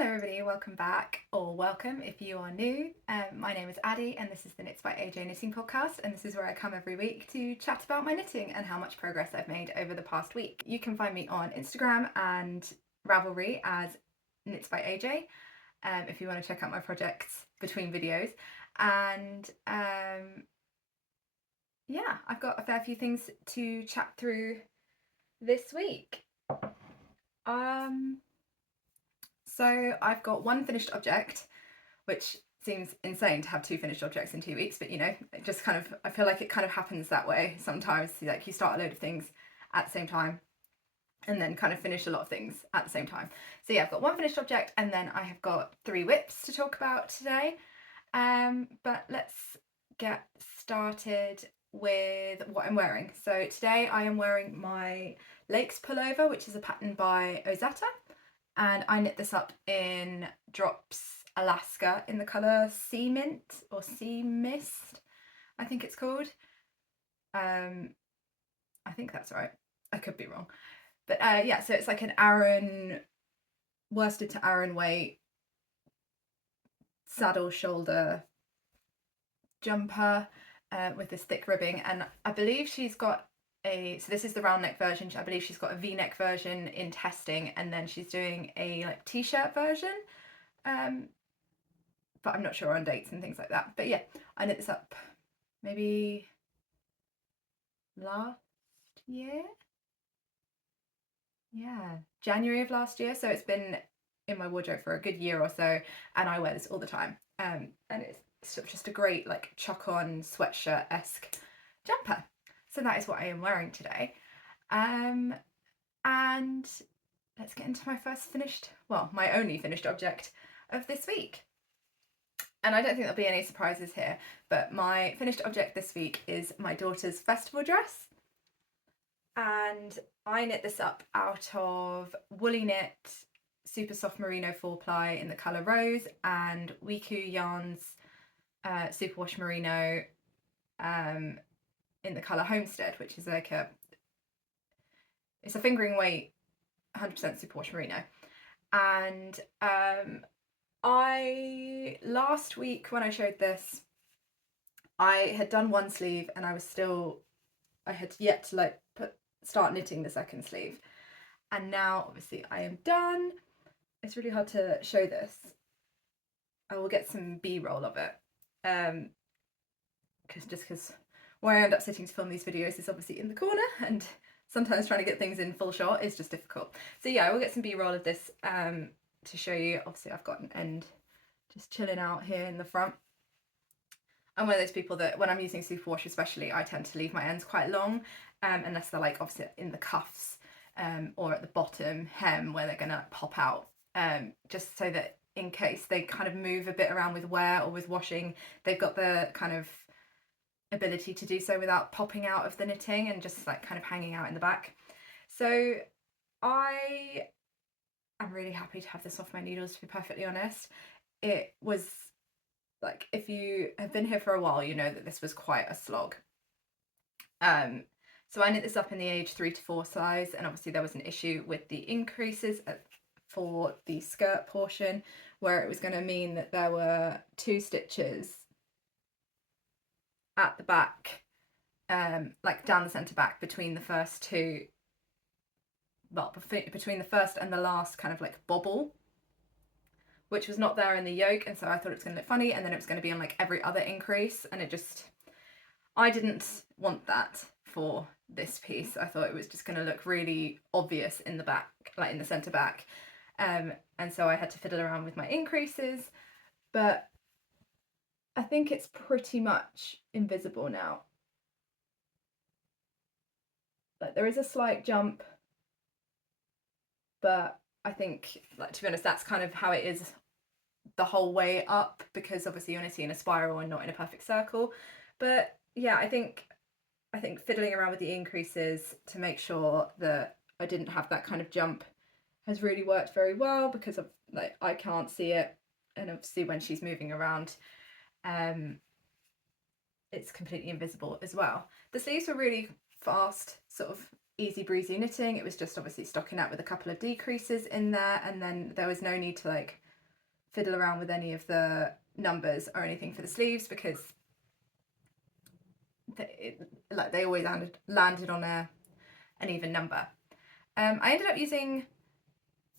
Hello everybody, welcome back, or welcome if you are new. My name is Addie and this is the Knits by AJ Knitting podcast, and this is where I come every week to chat about my knitting and how much progress I've made over the past week. You can find me on Instagram and Ravelry as Knits by AJ if you want to check out my projects between videos. And yeah, I've got a fair few things to chat through this week. So I've got one finished object, which seems insane to have two finished objects in 2 weeks, but you know, it just kind of, I feel like it kind of happens that way sometimes. Like you start a load of things at the same time and then kind of finish a lot of things at the same time. So yeah, I've got one finished object and then I have got 3 whips to talk about today. But let's get started with what I'm wearing. So today I am wearing my Lakes pullover, which is a pattern by OZETTA. And I knit this up in Drops Alaska in the colour Sea Mint or Sea Mist, I think it's called. I think that's right. I could be wrong. But yeah, so it's like an Aran, worsted to Aran weight, saddle shoulder jumper with this thick ribbing. And I believe she's got so this is the round neck version. I believe she's got a V-neck version in testing, and then she's doing a like t-shirt version, but I'm not sure on dates and things like that. But yeah, I knit this up maybe last year, yeah, January of last year, so it's been in my wardrobe for a good year or so, and I wear this all the time, and it's sort of just a great like chuck on sweatshirt-esque jumper. So that is what I am wearing today. And let's get into my my only finished object of this week. And I don't think there'll be any surprises here, but my finished object this week is my daughter's festival dress. And I knit this up out of Woolly Knit Super Soft Merino 4-ply in the colour Rose and Wiku Yarns Superwash Merino in the colour Homestead, which is like it's a fingering weight 100% superwash merino. And last week when I showed this, I had done one sleeve and I had yet to like start knitting the second sleeve, and now obviously I am done. It's really hard to show this. I will get some B-roll of it because where I end up sitting to film these videos is obviously in the corner, and sometimes trying to get things in full shot is just difficult. So yeah, I will get some B-roll of this to show you. Obviously I've got an end just chilling out here in the front. I'm one of those people that when I'm using superwash especially, I tend to leave my ends quite long, unless they're like obviously in the cuffs or at the bottom hem where they're gonna like pop out, just so that in case they kind of move a bit around with wear or with washing, they've got the kind of ability to do so without popping out of the knitting and just like kind of hanging out in the back. So I am really happy to have this off my needles, to be perfectly honest. It was like, if you have been here for a while, you know that this was quite a slog. So I knit this up in the age 3 to 4 size, and obviously there was an issue with the increases for the skirt portion, where it was going to mean that there were 2 stitches at the back, like down the centre back between the first two, well, between the first and the last kind of like bobble, which was not there in the yoke, and so I thought it was going to look funny, and then it was going to be on like every other increase, and I didn't want that for this piece. I thought it was just going to look really obvious in the back, like in the centre back, and so I had to fiddle around with my increases, but I think it's pretty much invisible now. Like there is a slight jump, but I think, like, to be honest, that's kind of how it is the whole way up, because obviously you're knitting in a spiral and not in a perfect circle. But yeah, I think fiddling around with the increases to make sure that I didn't have that kind of jump has really worked very well, because of like I can't see it, and obviously when she's moving around it's completely invisible as well. The sleeves were really fast, sort of easy breezy knitting. It was just obviously stocking out with a couple of decreases in there, and then there was no need to like fiddle around with any of the numbers or anything for the sleeves, because they always landed on an even number. I ended up using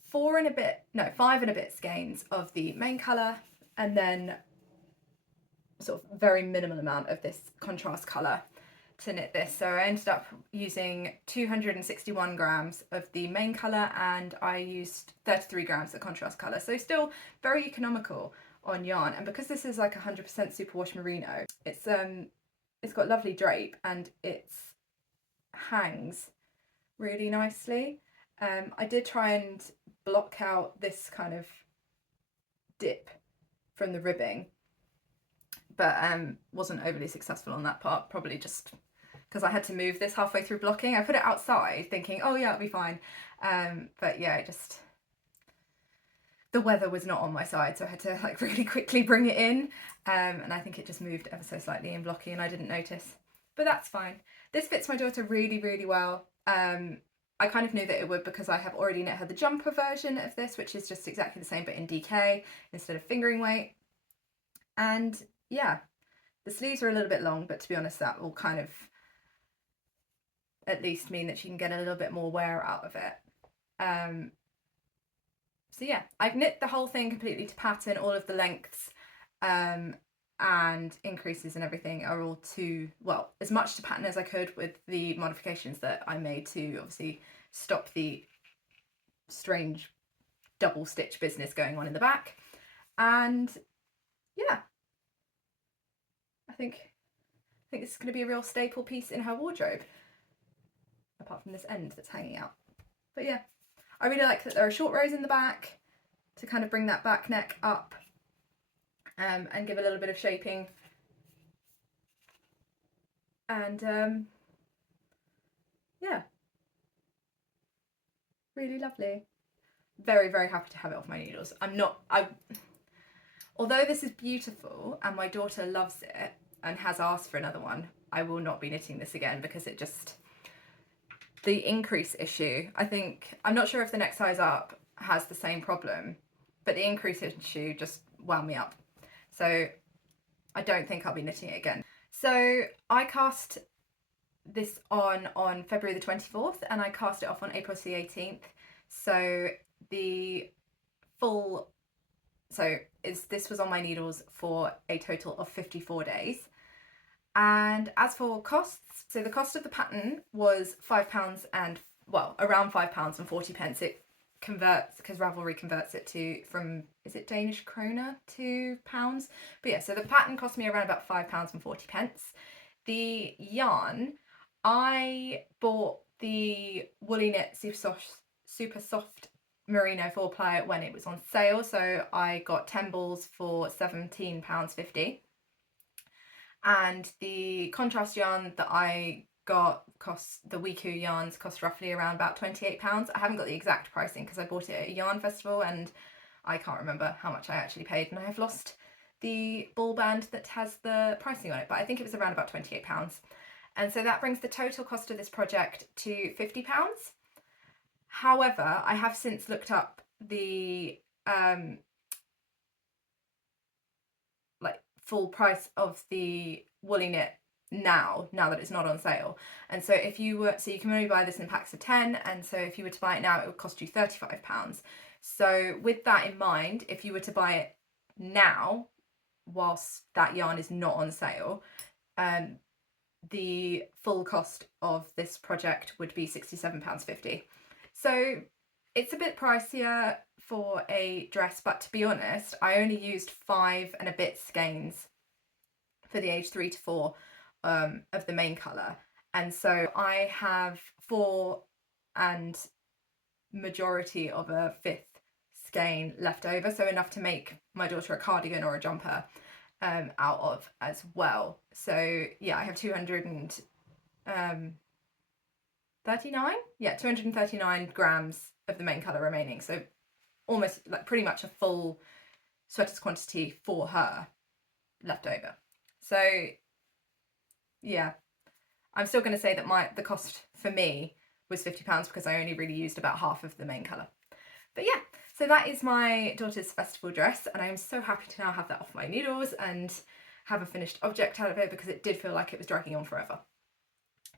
5 and a bit skeins of the main colour, and then sort of very minimal amount of this contrast colour to knit this. So I ended up using 261 grams of the main colour, and I used 33 grams of contrast colour. So still very economical on yarn. And because this is like 100% superwash merino, it's got lovely drape, and it hangs really nicely. I did try and block out this kind of dip from the ribbing, but wasn't overly successful on that part, probably just because I had to move this halfway through blocking. I put it outside thinking, oh yeah, it'll be fine. But yeah, the weather was not on my side, so I had to like really quickly bring it in. And I think it just moved ever so slightly in blocking and I didn't notice, but that's fine. This fits my daughter really, really well. I kind of knew that it would because I have already knit her the jumper version of this, which is just exactly the same but in DK instead of fingering weight. And yeah, the sleeves are a little bit long, but to be honest, that will kind of at least mean that she can get a little bit more wear out of it. So yeah, I've knit the whole thing completely to pattern. All of the lengths and increases and everything are all as much to pattern as I could, with the modifications that I made to obviously stop the strange double stitch business going on in the back. And yeah, I think this is going to be a real staple piece in her wardrobe, apart from this end that's hanging out. But yeah, I really like that there are short rows in the back to kind of bring that back neck up and give a little bit of shaping. And yeah, really lovely. Very, very happy to have it off my needles. Although this is beautiful and my daughter loves it and has asked for another one, I will not be knitting this again because the increase issue, I'm not sure if the next size up has the same problem, but the increase issue just wound me up. So I don't think I'll be knitting it again. So I cast this on February the 24th and I cast it off on April the 18th. So this was on my needles for a total of 54 days. And as for costs, so the cost of the pattern was £5 and, well, around £5.40. It converts, because Ravelry converts it from, is it Danish kroner to pounds? But yeah, so the pattern cost me around about £5.40. The yarn, I bought the Woolly Knit Super Soft Merino 4-ply when it was on sale, so I got 10 balls for £17.50. And the contrast yarn that I got the Wiku yarns cost roughly around about £28. I haven't got the exact pricing because I bought it at a yarn festival and I can't remember how much I actually paid, and I have lost the ball band that has the pricing on it, but I think it was around about £28. And so that brings the total cost of this project to £50. However, I have since looked up the full price of the Woolly Knit now that it's not on sale. And so you can only buy this in packs of 10, and so if you were to buy it now, it would cost you £35. So with that in mind, if you were to buy it now whilst that yarn is not on sale, the full cost of this project would be £67.50. So it's a bit pricier for a dress, but to be honest, I only used 5 and a bit skeins for the age 3 to 4 of the main colour, and so I have 4 and majority of a 5th skein left over, so enough to make my daughter a cardigan or a jumper out of as well. So yeah, I have 239 grams of the main colour remaining, so almost pretty much a full sweater's quantity for her left over. So yeah, I'm still going to say that the cost for me was £50 because I only really used about half of the main colour. But yeah, So that is my daughter's festival dress, and I am so happy to now have that off my needles and have a finished object out of it, because it did feel like it was dragging on forever.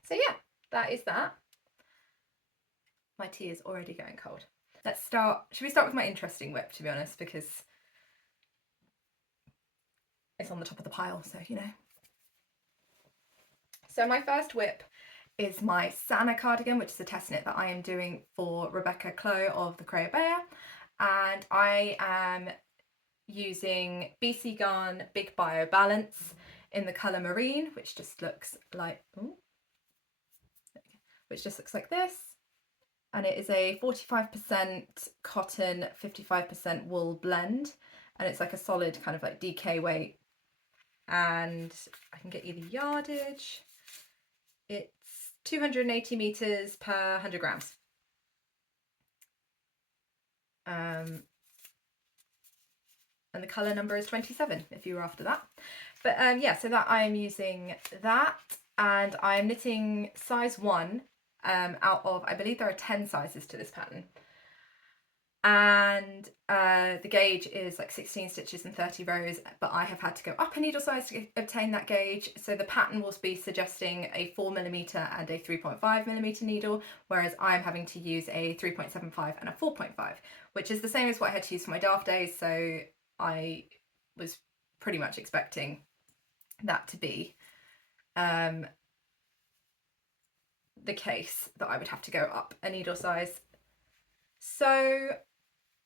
So yeah, that is that. My tea is already going cold. Let's start, should we start with my interesting whip, to be honest, because it's on the top of the pile, so you know. So my first whip is my Sanna cardigan, which is a test knit that I am doing for Rebecca CLOW of the Bear, and I am using BC Garn Big Bio Balance in the colour Marine, which just looks like, this, and it is a 45% cotton, 55% wool blend, and it's like a solid kind of like DK weight, and I can get you the yardage. It's 280 meters per 100 grams. And the colour number is 27 if you were after that. But yeah, so that I'm using that, and I'm knitting size 1 out of, I believe there are 10 sizes to this pattern. And the gauge is like 16 stitches and 30 rows, but I have had to go up a needle size to obtain that gauge. So the pattern will be suggesting a 4mm and a 3.5mm needle, whereas I'm having to use a 3.75 and a 4.5, which is the same as what I had to use for my Daft days. So I was pretty much expecting that to be the case, that I would have to go up a needle size. So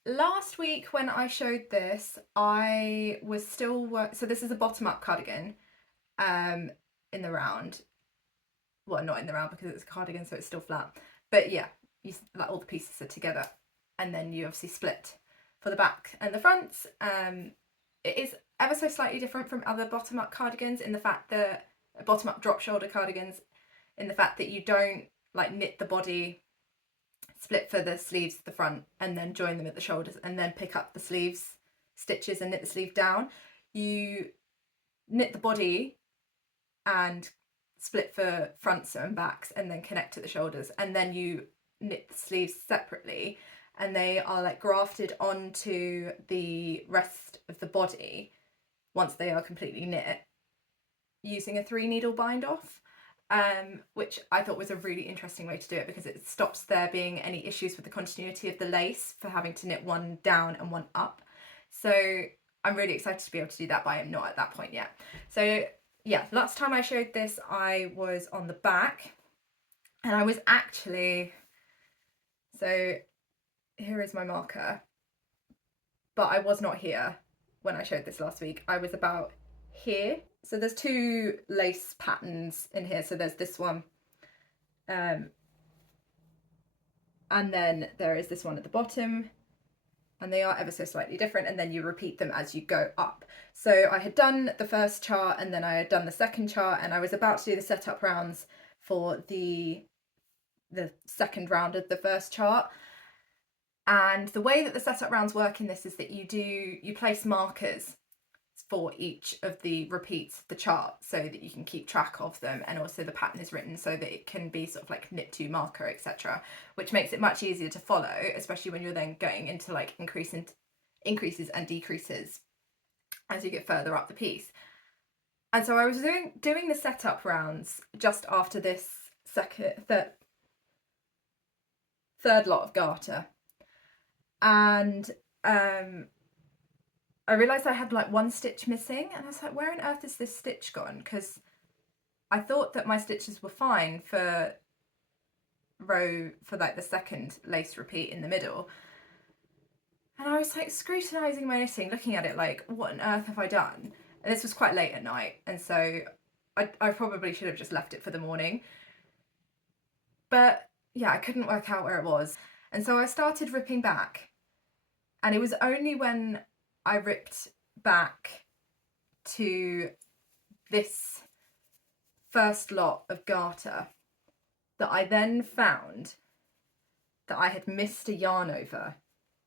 last week when I showed this, I was still so this is a bottom-up cardigan in the round. Well, not in the round because it's a cardigan, so it's still flat. But yeah, like all the pieces are together, and then you obviously split for the back and the fronts. It is ever so slightly different from other bottom-up cardigans in the fact that bottom-up drop shoulder cardigans, in the fact that you don't like knit the body, split for the sleeves at the front, and then join them at the shoulders, and then pick up the sleeves stitches and knit the sleeve down. You knit the body and split for fronts and backs, and then connect at the shoulders, and then you knit the sleeves separately, and they are like grafted onto the rest of the body once they are completely knit, using a 3 needle bind off. Which I thought was a really interesting way to do it, because it stops there being any issues with the continuity of the lace for having to knit one down and one up. So I'm really excited to be able to do that, but I am not at that point yet. So yeah, last time I showed this I was on the back, and I was actually, so here is my marker, but I was not here when I showed this last week. I was about here. So there's 2 lace patterns in here. So there's this one, and then there is this one at the bottom, and they are ever so slightly different, and then you repeat them as you go up. So I had done the first chart, and then I had done the second chart, and I was about to do the setup rounds for the second round of the first chart. And the way that the setup rounds work in this is that you place markers for each of the repeats of the chart, so that you can keep track of them, and also the pattern is written so that it can be sort of like knit to marker, etc., which makes it much easier to follow, especially when you're then going into like increases and decreases as you get further up the piece. And so I was doing the setup rounds just after this third lot of garter, and I realised I had like 1 stitch missing, and I was like, where on earth is this stitch gone? Because I thought that my stitches were fine for like the second lace repeat in the middle. And I was like scrutinising my knitting, looking at it like, what on earth have I done? And this was quite late at night, and so I probably should have just left it for the morning. But yeah, I couldn't work out where it was. And so I started ripping back, and it was only when I ripped back to this first lot of garter that I then found that I had missed a yarn over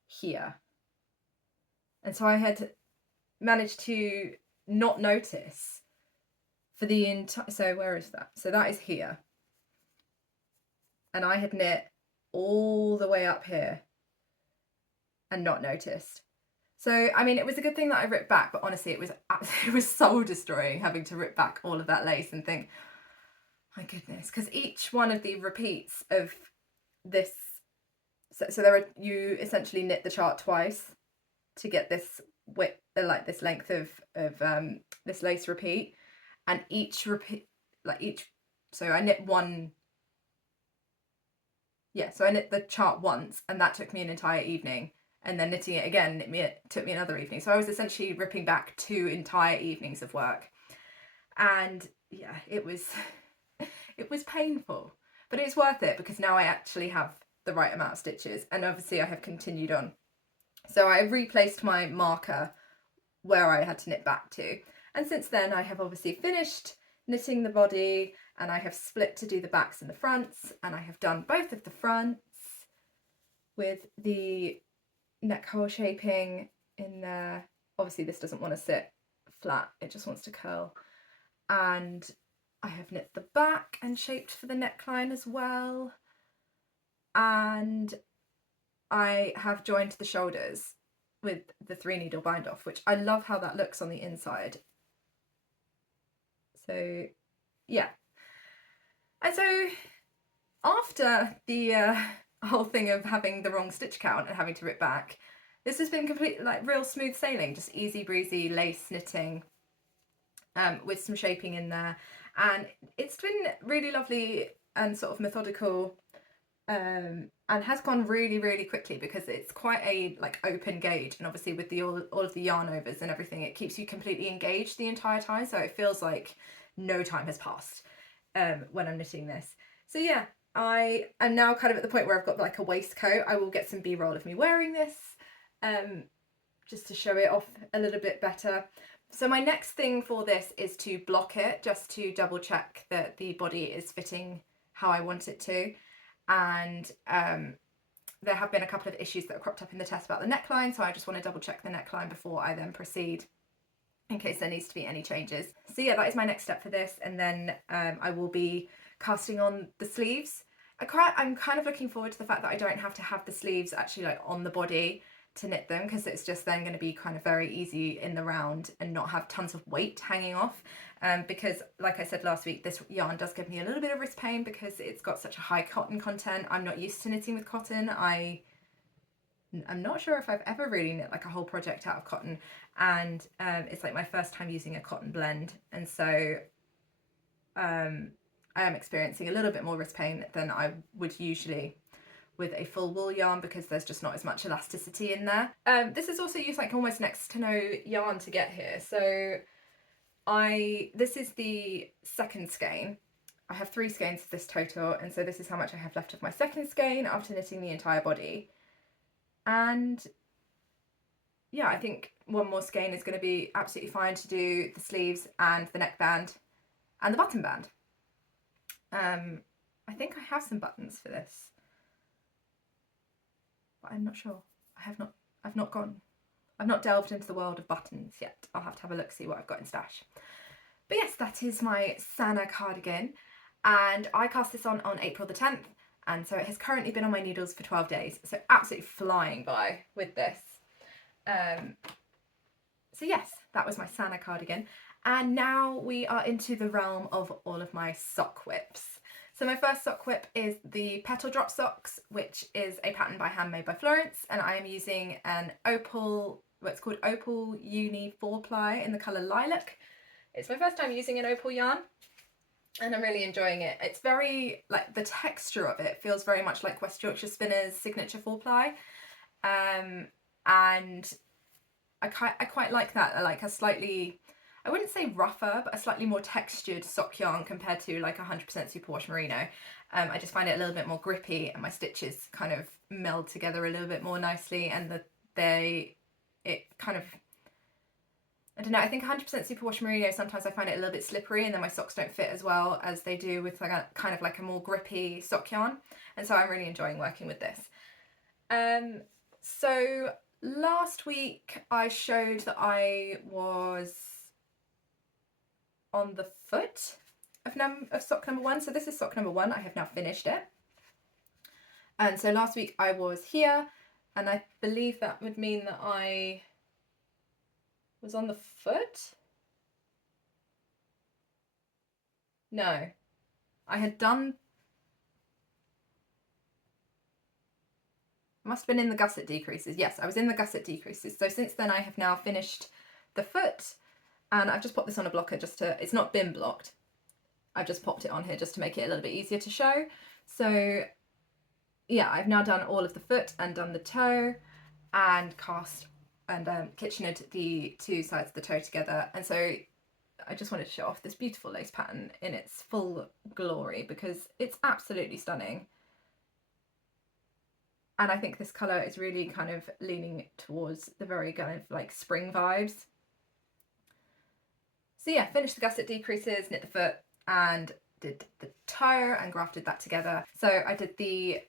here. And so I had managed to not notice for the entire, so where is that? So that is here. And I had knit all the way up here, and not noticed. So, I mean, it was a good thing that I ripped back, but honestly, it was soul destroying having to rip back all of that lace and think, my goodness, because each one of the repeats of this, so there are, you essentially knit the chart twice to get this width, like this length of this lace repeat, and each repeat, so I knit one, yeah, so I knit the chart once, and that took me an entire evening. And then knitting it again, took me another evening. So I was essentially ripping back 2 entire evenings of work. And yeah, it was painful, but it's worth it because now I actually have the right amount of stitches, and obviously I have continued on. So I replaced my marker where I had to knit back to. And since then I have obviously finished knitting the body, and I have split to do the backs and the fronts, and I have done both of the fronts with the neck hole shaping in there. Obviously this doesn't want to sit flat, it just wants to curl. And I have knit the back and shaped for the neckline as well. And I have joined the shoulders with the 3 needle bind off, which I love how that looks on the inside. So yeah. And so after the whole thing of having the wrong stitch count and having to rip back, this has been complete, like, real smooth sailing, just easy breezy lace knitting with some shaping in there, and it's been really lovely and sort of methodical, and has gone really quickly because it's quite a like open gauge, and obviously with the all of the yarn overs and everything, it keeps you completely engaged the entire time, so it feels like no time has passed when I'm knitting this. So yeah, I am now kind of at the point where I've got like a waistcoat. I will get some b-roll of me wearing this just to show it off a little bit better. So my next thing for this is to block it, just to double check that the body is fitting how I want it to. And there have been a couple of issues that have cropped up in the test about the neckline, so I just want to double check the neckline before I then proceed, in case there needs to be any changes. So yeah, that is my next step for this, and then I will be casting on the sleeves. I'm kind of looking forward to the fact that I don't have to have the sleeves actually like on the body to knit them, because it's just then going to be kind of very easy in the round and not have tons of weight hanging off, because like I said last week, this yarn does give me a little bit of wrist pain because it's got such a high cotton content. I'm not used to knitting with cotton. I'm not sure if I've ever really knit like a whole project out of cotton, and it's like my first time using a cotton blend, and so I am experiencing a little bit more wrist pain than I would usually with a full wool yarn, because there's just not as much elasticity in there. This is also used like almost next to no yarn to get here. So this is the second skein. I have 3 skeins of this total, and so this is how much I have left of my second skein after knitting the entire body. And yeah, I think one more skein is going to be absolutely fine to do the sleeves and the neckband and the button band. I think I have some buttons for this, but I'm not sure. I've not delved into the world of buttons yet. I'll have to have a look, see what I've got in stash. But yes, that is my Sanna cardigan, and I cast this on April the 10th, and so it has currently been on my needles for 12 days, so absolutely flying by with this. So yes, that was my Sanna cardigan, and now we are into the realm of all of my sock whips. So my first sock whip is the Petal drop socks, which is a pattern by Handmade by Florence, and I am using an opal, what's called Opal Uni 4-ply in the colour Lilac. It's my first time using an opal yarn, and I'm really enjoying it. It's very, like, the texture of it feels very much like West Yorkshire Spinners' signature 4-ply, and I quite like that. I like a slightly, I wouldn't say rougher, but a slightly more textured sock yarn compared to like 100% superwash merino. I just find it a little bit more grippy, and my stitches kind of meld together a little bit more nicely, and it kind of, I don't know, I think 100% superwash merino, sometimes I find it a little bit slippery, and then my socks don't fit as well as they do with like a kind of like a more grippy sock yarn, and so I'm really enjoying working with this. So last week I showed that I was on the foot of sock number 1. So this is sock number 1. I have now finished it. And so last week I was here And I believe that would mean that I was on the foot? No, I had done, must have been in the gusset decreases. Yes, I was in the gusset decreases. So since then I have now finished the foot, and I've just popped this on a blocker just to, it's not been blocked. I've just popped it on here just to make it a little bit easier to show. So yeah, I've now done all of the foot and done the toe and cast and kitchenered the two sides of the toe together. And so I just wanted to show off this beautiful lace pattern in its full glory because it's absolutely stunning. And I think this colour is really kind of leaning towards the very kind of like spring vibes. So yeah, finished the gusset decreases, knit the foot and did the toe and grafted that together. So I did the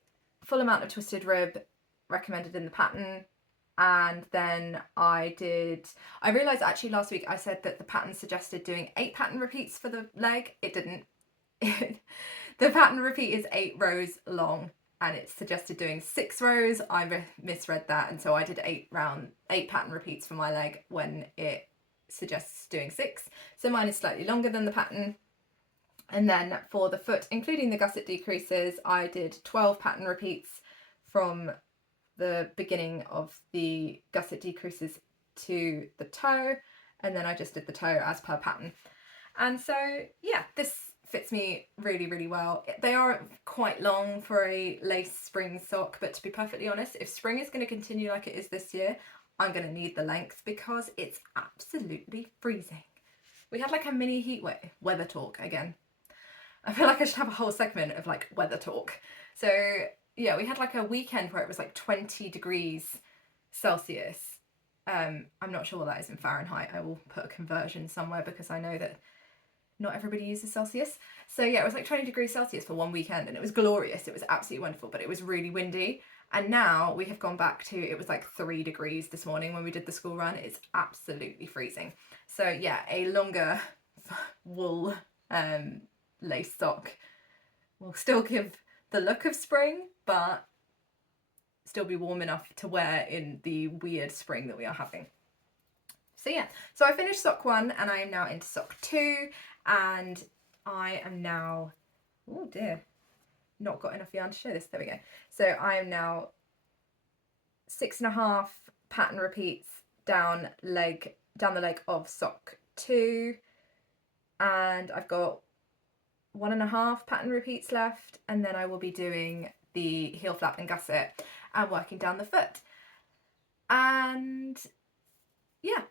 full amount of twisted rib recommended in the pattern, and then I realised actually last week I said that the pattern suggested doing 8 pattern repeats for the leg. It didn't. The pattern repeat is 8 rows long and it suggested doing 6 rows. I misread that, and so I did 8 pattern repeats for my leg when it suggests doing 6. So mine is slightly longer than the pattern. And then for the foot, including the gusset decreases, I did 12 pattern repeats from the beginning of the gusset decreases to the toe, and then I just did the toe as per pattern. And so yeah, this fits me really, really well. They are quite long for a lace spring sock, but to be perfectly honest, if spring is going to continue like it is this year, I'm going to need the length because it's absolutely freezing. We had like a mini heat weather talk again. I feel like I should have a whole segment of like weather talk. So yeah, we had like a weekend where it was like 20 degrees Celsius. I'm not sure what that is in Fahrenheit. I will put a conversion somewhere because I know that not everybody uses Celsius. So yeah, it was like 20 degrees Celsius for one weekend and it was glorious. It was absolutely wonderful, but it was really windy. And now we have gone back to, it was like 3 degrees this morning when we did the school run. It's absolutely freezing. So yeah, a longer wool lace sock will still give the look of spring, but still be warm enough to wear in the weird spring that we are having. So yeah, so I finished sock 1 and I am now into sock 2, and I am now, oh dear, not got enough yarn to show this, there we go. So I am now 6.5 pattern repeats down the leg of sock 2, and I've got 1.5 pattern repeats left, and then I will be doing the heel flap and gusset and working down the foot. And yeah,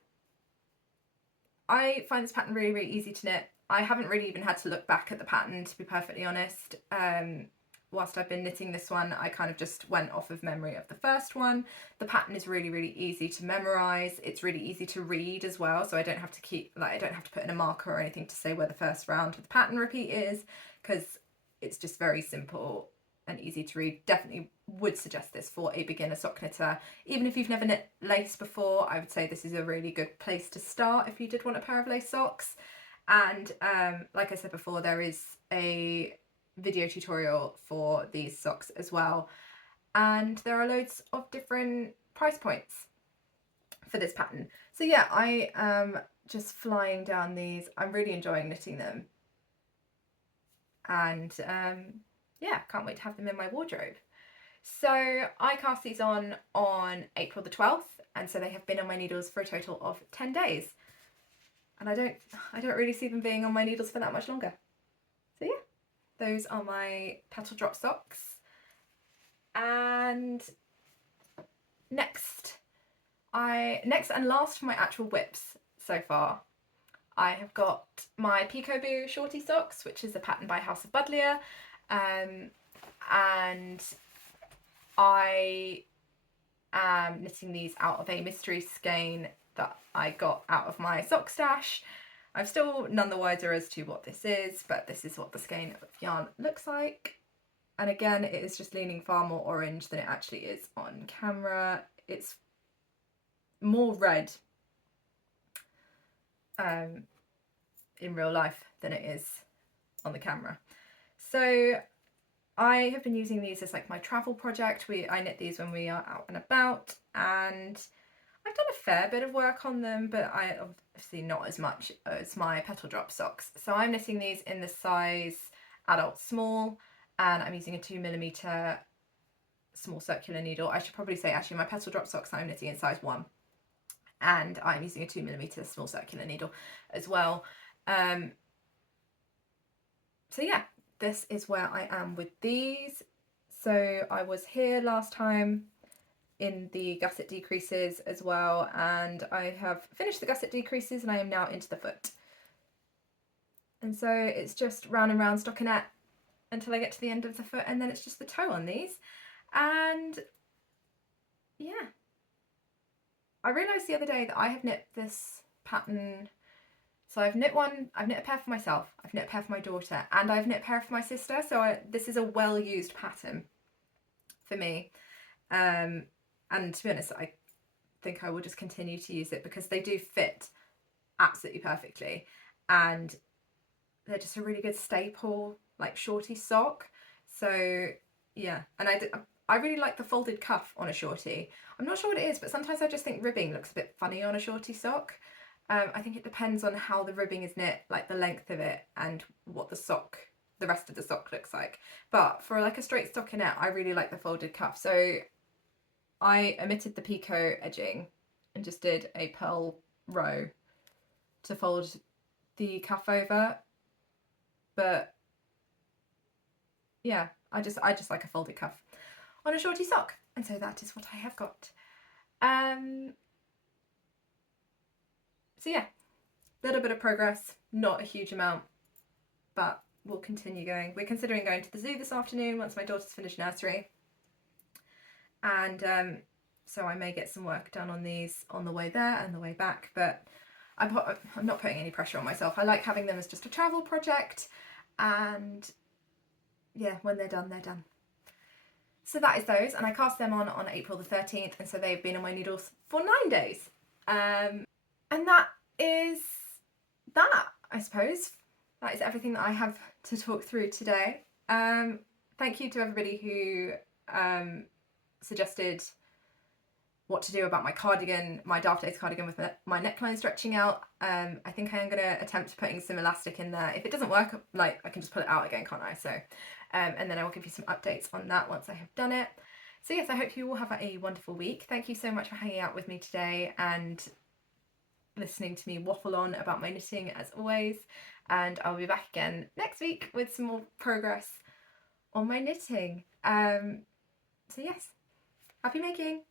I find this pattern really, really easy to knit. I haven't really even had to look back at the pattern, to be perfectly honest. Whilst I've been knitting this one, I kind of just went off of memory of the first one. The pattern is really, really easy to memorize. It's really easy to read as well, so I don't have to I don't have to put in a marker or anything to say where the first round of the pattern repeat is, because it's just very simple and easy to read. Definitely would suggest this for a beginner sock knitter. Even if you've never knit lace before, I would say this is a really good place to start if you did want a pair of lace socks. And like I said before, there is a video tutorial for these socks as well, and there are loads of different price points for this pattern. So yeah, I am just flying down these. I'm really enjoying knitting them, and yeah, can't wait to have them in my wardrobe. So I cast these on April the 12th, and so they have been on my needles for a total of 10 days, and I don't really see them being on my needles for that much longer. So yeah, those are my Petal drop socks. And next and last for my actual whips so far, I have got my Picot Shortie socks, which is a pattern by House of BUDDLEIA, and I am knitting these out of a mystery skein that I got out of my sock stash. I'm still none the wiser as to what this is, but this is what the skein of yarn looks like. And again, it is just leaning far more orange than it actually is on camera. It's more red in real life than it is on the camera. So I have been using these as like my travel project. I knit these when we are out and about, and I've done a fair bit of work on them, but I obviously not as much as my Petal drop socks. So I'm knitting these in the size adult small, and I'm using a 2mm small circular needle. I should probably say actually my Petal drop socks I'm knitting in size 1, and I'm using a 2mm small circular needle as well. So yeah, this is where I am with these. So I was here last time in the gusset decreases as well, and I have finished the gusset decreases and I am now into the foot. And so it's just round and round stockinette until I get to the end of the foot, and then it's just the toe on these. And yeah, I realised the other day that I have knit this pattern. So I've knit a pair for myself, I've knit a pair for my daughter, and I've knit a pair for my sister. So this is a well-used pattern for me. And to be honest, I think I will just continue to use it because they do fit absolutely perfectly, and they're just a really good staple like shorty sock. So yeah, and I really like the folded cuff on a shorty. I'm not sure what it is, but sometimes I just think ribbing looks a bit funny on a shorty sock. I think it depends on how the ribbing is knit, like the length of it and what the rest of the sock looks like. But for like a straight stockinette, I really like the folded cuff. So I omitted the Picot edging and just did a pearl row to fold the cuff over. But yeah, I just like a folded cuff on a shorty sock, and so that is what I have got. So yeah, a little bit of progress, not a huge amount, but we'll continue going. We're considering going to the zoo this afternoon once my daughter's finished nursery, and so I may get some work done on these on the way there and the way back, but I'm not putting any pressure on myself. I like having them as just a travel project, and yeah, when they're done, they're done. So that is those, and I cast them on April the 13th, and so they've been on my needles for 9 days. And that is that, I suppose. That is everything that I have to talk through today. Thank you to everybody who suggested what to do about my cardigan, my Daft Days cardigan with my neckline stretching out. I think I am going to attempt putting some elastic in there. If it doesn't work, like, I can just pull it out again, can't I? So, and then I will give you some updates on that once I have done it. So yes, I hope you all have a wonderful week. Thank you so much for hanging out with me today and listening to me waffle on about my knitting as always. And I'll be back again next week with some more progress on my knitting. So yes, happy making!